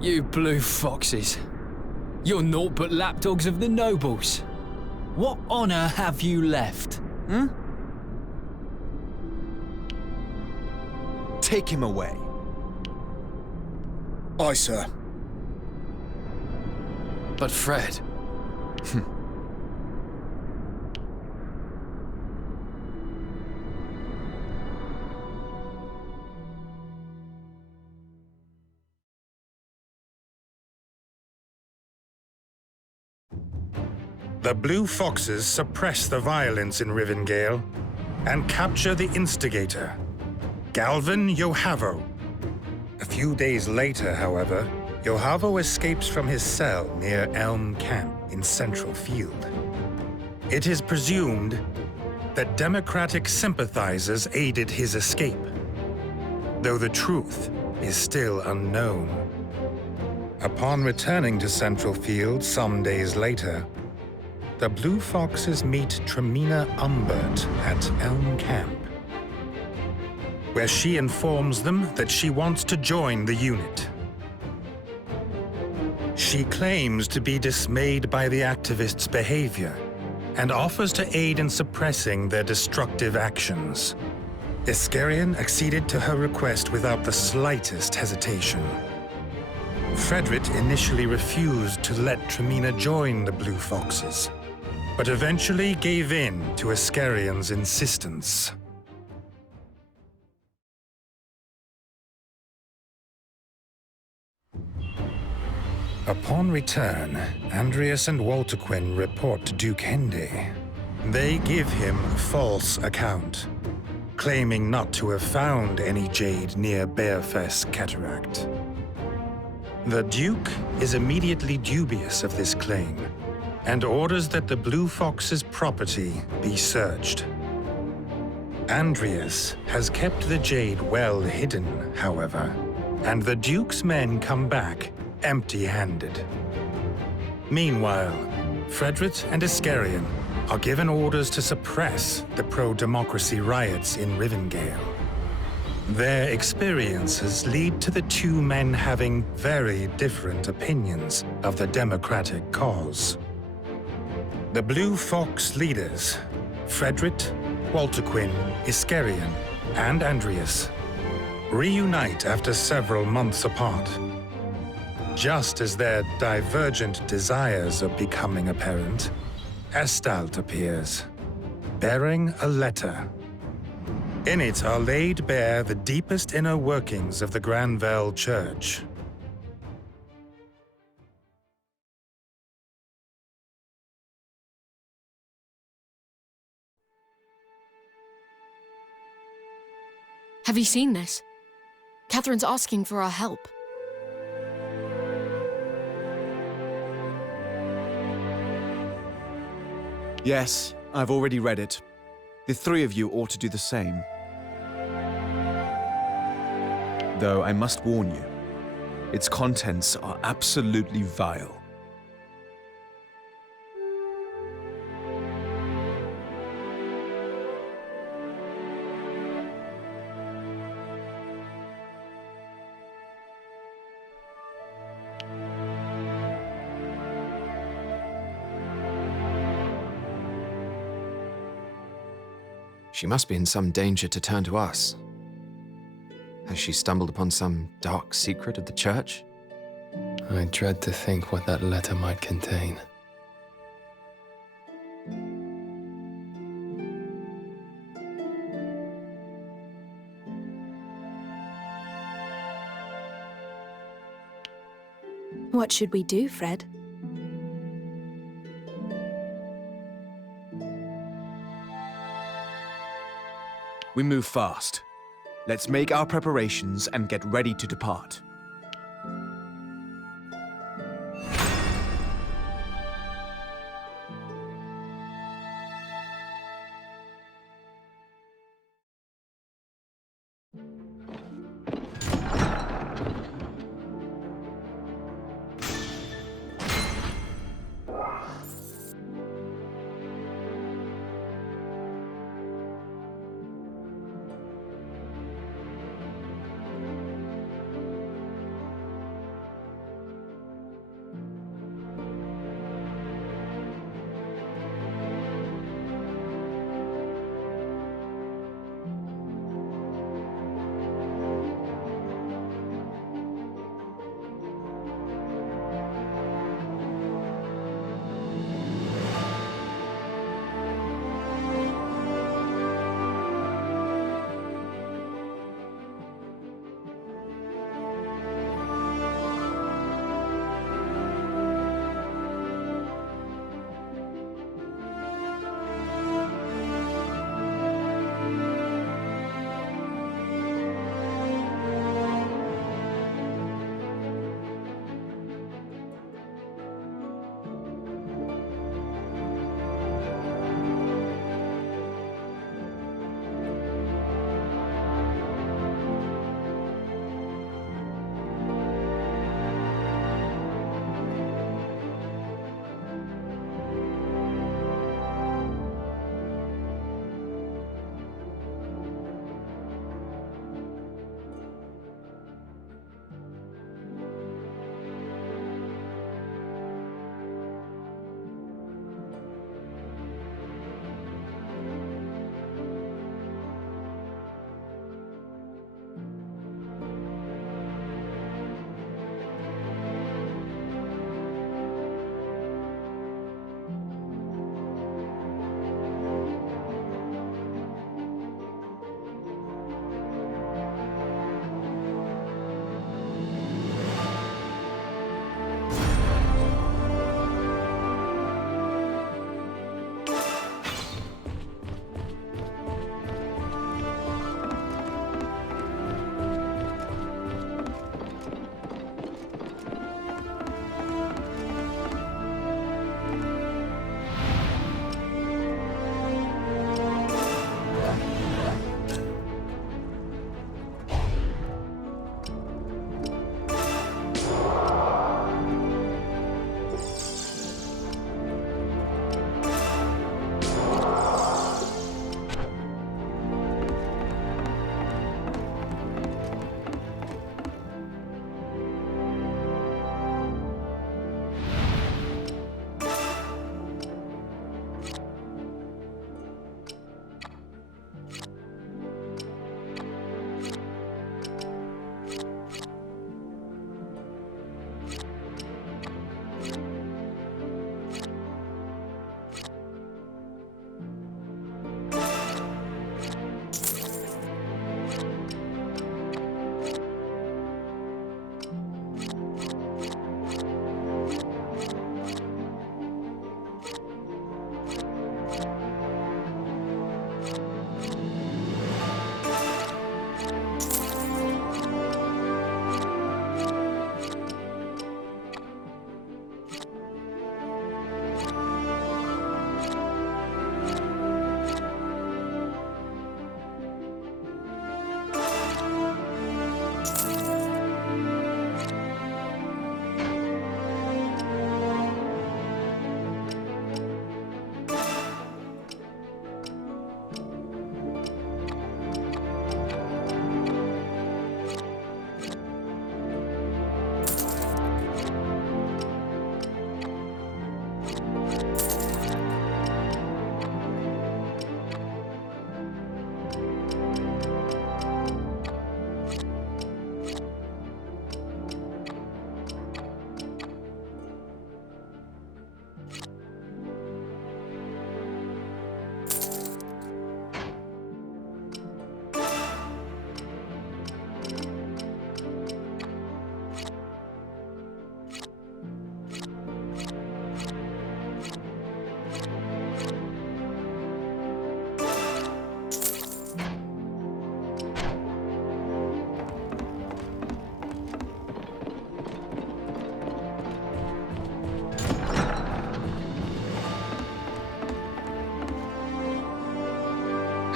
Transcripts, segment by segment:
You blue foxes. You're naught but lapdogs of the nobles. What honor have you left, huh? Take him away. Aye, sir. But Fred... The Blue Foxes suppress the violence in Rivendell and capture the instigator, Galvin Yohavo. A few days later, however, Yohavo escapes from his cell near Elm Camp in Central Field. It is presumed that Democratic sympathizers aided his escape, though the truth is still unknown. Upon returning to Central Field some days later, the Blue Foxes meet Tremina Umbert at Elm Camp, where she informs them that she wants to join the unit. She claims to be dismayed by the activists' behavior and offers to aid in suppressing their destructive actions. Iskarion acceded to her request without the slightest hesitation. Frederick initially refused to let Tremina join the Blue Foxes, but eventually gave in to Iskarion's insistence. Upon return, Andreas and Walterquin report to Duke Hendy. They give him a false account, claiming not to have found any jade near Bearfest Cataract. The Duke is immediately dubious of this claim and orders that the Blue Fox's property be searched. Andreas has kept the jade well hidden, however, and the Duke's men come back empty-handed. Meanwhile, Frederick and Iskarion are given orders to suppress the pro-democracy riots in Rivendell. Their experiences lead to the two men having very different opinions of the democratic cause. The Blue Fox leaders, Frederick, Walterquin, Iskarion, and Andreas, reunite after several months apart. Just as their divergent desires are becoming apparent, Estalt appears, bearing a letter. In it are laid bare the deepest inner workings of the Granville Church. Have you seen this? Catherine's asking for our help. Yes, I've already read it. The three of you ought to do the same. Though I must warn you, its contents are absolutely vile. She must be in some danger to turn to us. Has she stumbled upon some dark secret of the Church? I dread to think what that letter might contain. What should we do, Fred? We move fast. Let's make our preparations and get ready to depart.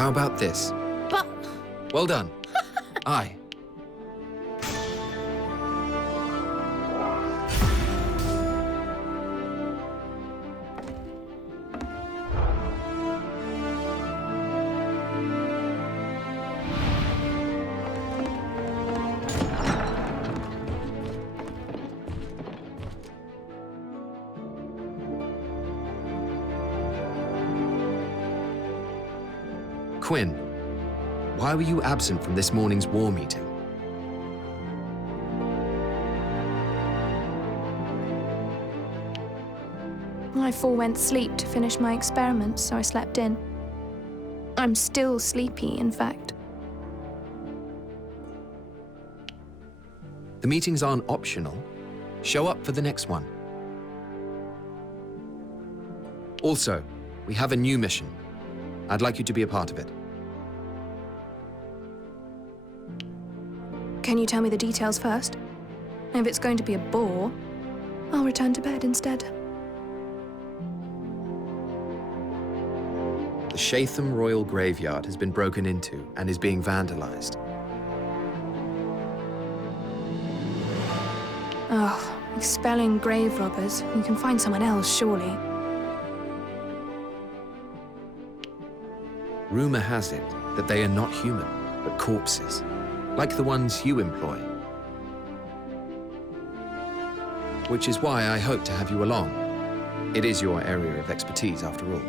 How about this? But... Well done. Aye. Quinn, why were you absent from this morning's war meeting? I forewent sleep to finish my experiments, so I slept in. I'm still sleepy, in fact. The meetings aren't optional. Show up for the next one. Also, we have a new mission. I'd like you to be a part of it. Can you tell me the details first? If it's going to be a bore, I'll return to bed instead. The Shatham Royal Graveyard has been broken into and is being vandalized. Oh, expelling grave robbers. You can find someone else, surely. Rumor has it that they are not human, but corpses, like the ones you employ. Which is why I hope to have you along. It is your area of expertise, after all.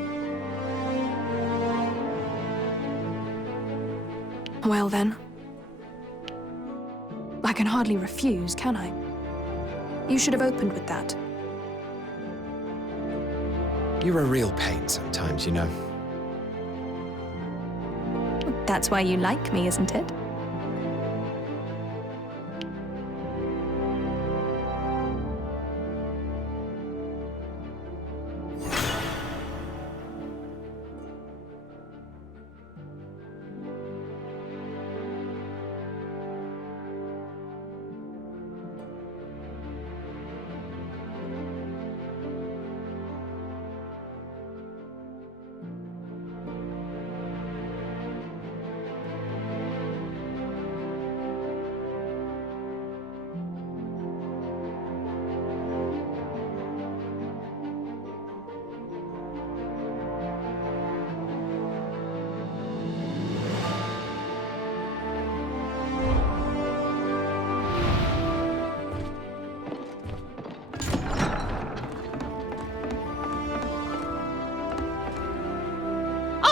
Well then. I can hardly refuse, can I? You should have opened with that. You're a real pain sometimes, you know. That's why you like me, isn't it?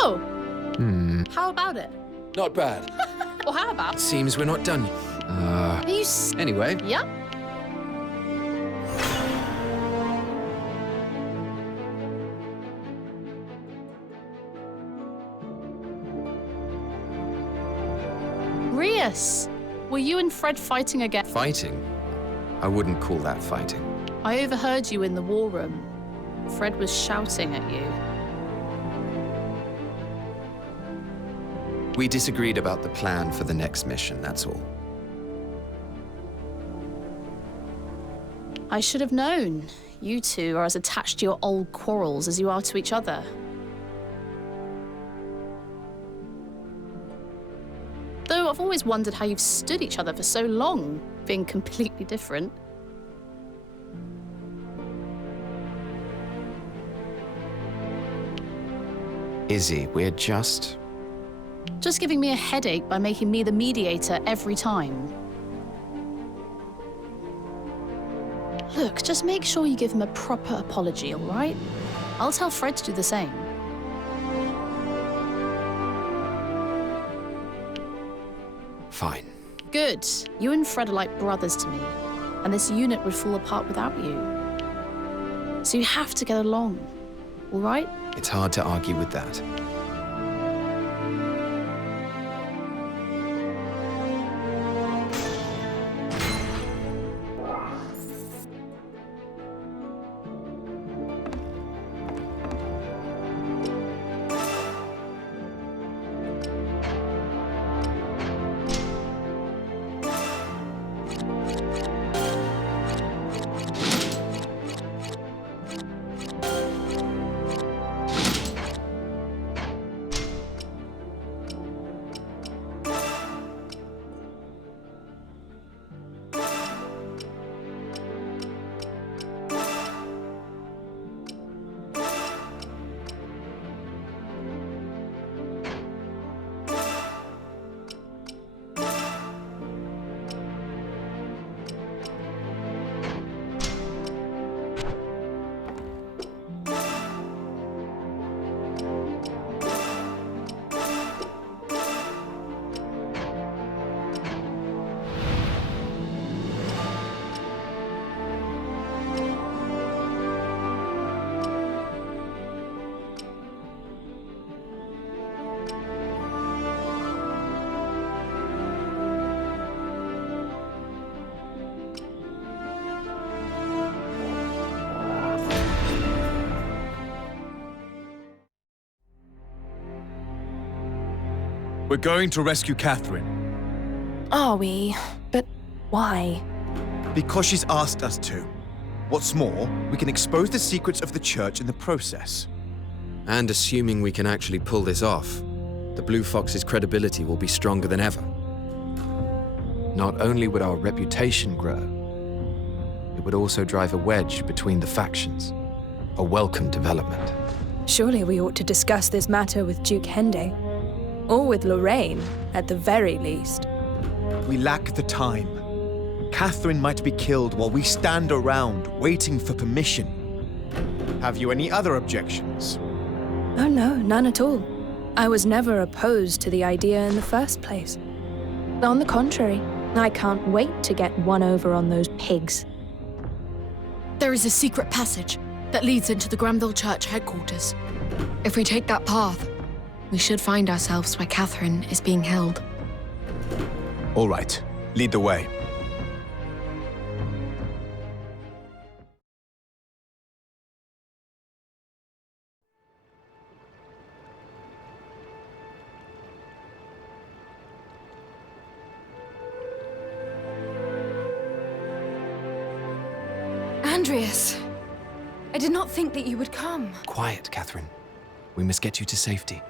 Oh! How about it? Not bad. Well, how about... Seems we're not done yet. Are you Anyway, Yep. Riots! Were you and Fred fighting again? fighting? I wouldn't call that fighting. I overheard you in the war room. Fred was shouting at you. We disagreed about the plan for the next mission, that's all. I should have known. You two are as attached to your old quarrels as you are to each other. Though I've always wondered how you've stood each other for so long, being completely different. Izzy, we're just... Just giving me a headache by making me the mediator every time. Look, just make sure you give him a proper apology, all right? I'll tell Fred to do the same. Fine. Good. You and Fred are like brothers to me, and this unit would fall apart without you. So you have to get along, all right? It's hard to argue with that. We're going to rescue Catherine. Are we? But why? Because she's asked us to. What's more, we can expose the secrets of the church in the process. And assuming we can actually pull this off, the Blue Fox's credibility will be stronger than ever. Not only would our reputation grow, it would also drive a wedge between the factions. A welcome development. Surely we ought to discuss this matter with Duke Hende. Or with Lorraine, at the very least. We lack the time. Catherine might be killed while we stand around waiting for permission. Have you any other objections? Oh no, none at all. I was never opposed to the idea in the first place. On the contrary, I can't wait to get one over on those pigs. There is a secret passage that leads into the Granville Church headquarters. If we take that path, we should find ourselves where Catherine is being held. All right, lead the way. Andreas, I did not think that you would come. Quiet, Catherine. We must get you to safety.